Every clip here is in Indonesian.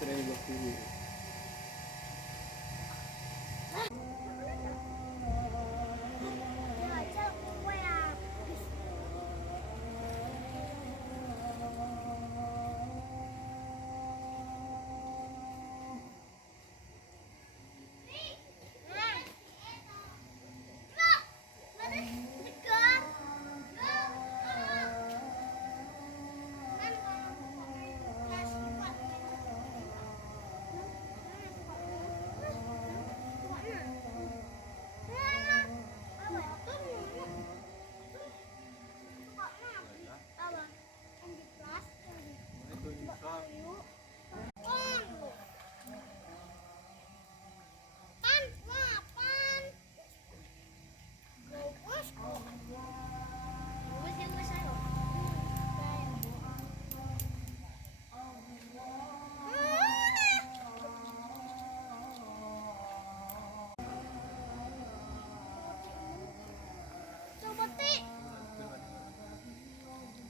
training waktu ini.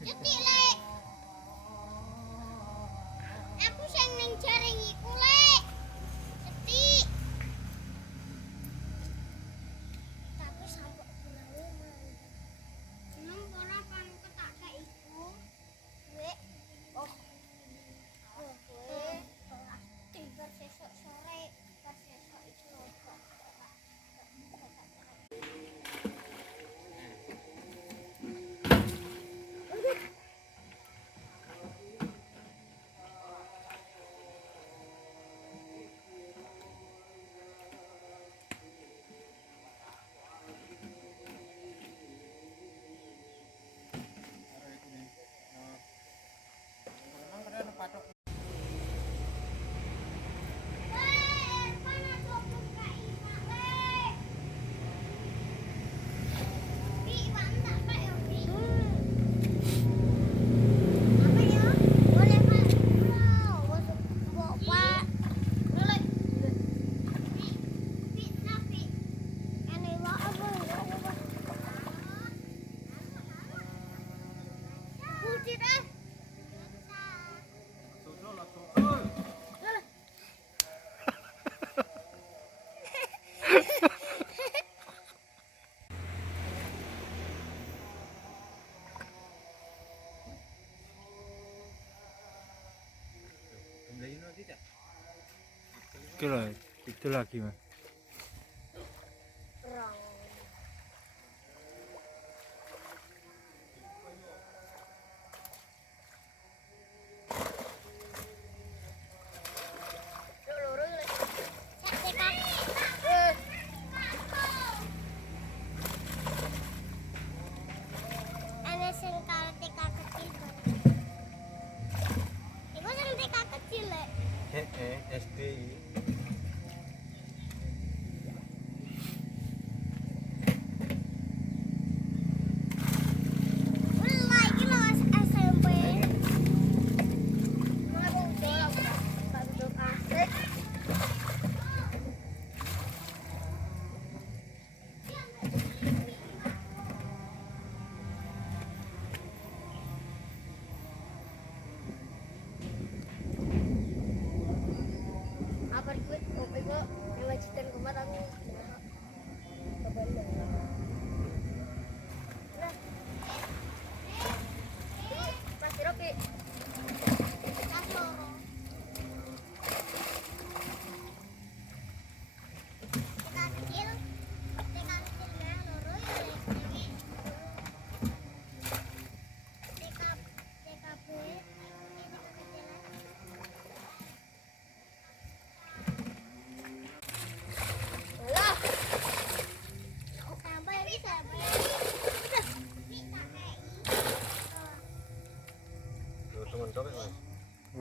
Cetik lek. Aku sing ning jaring iku lek. Cetik. Tapi sampe bulange mang. Jeneng ora kan ketake iku. Wek. Oh. Kowe tiba sesuk sore pas sesuk iku kok. Itu lagi mas. SD.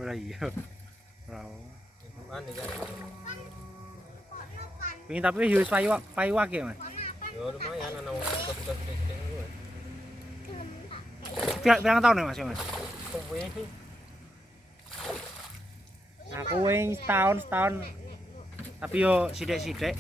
Ora iya. Ora. Ane kan. Pengen tapi wis payu akeh mas. Ya lumayan ana buka-buka gede-gede ngono. Pirang tahun ya mas ya mas? Kowe Aku wing setahun tapi yo sithik-sithik.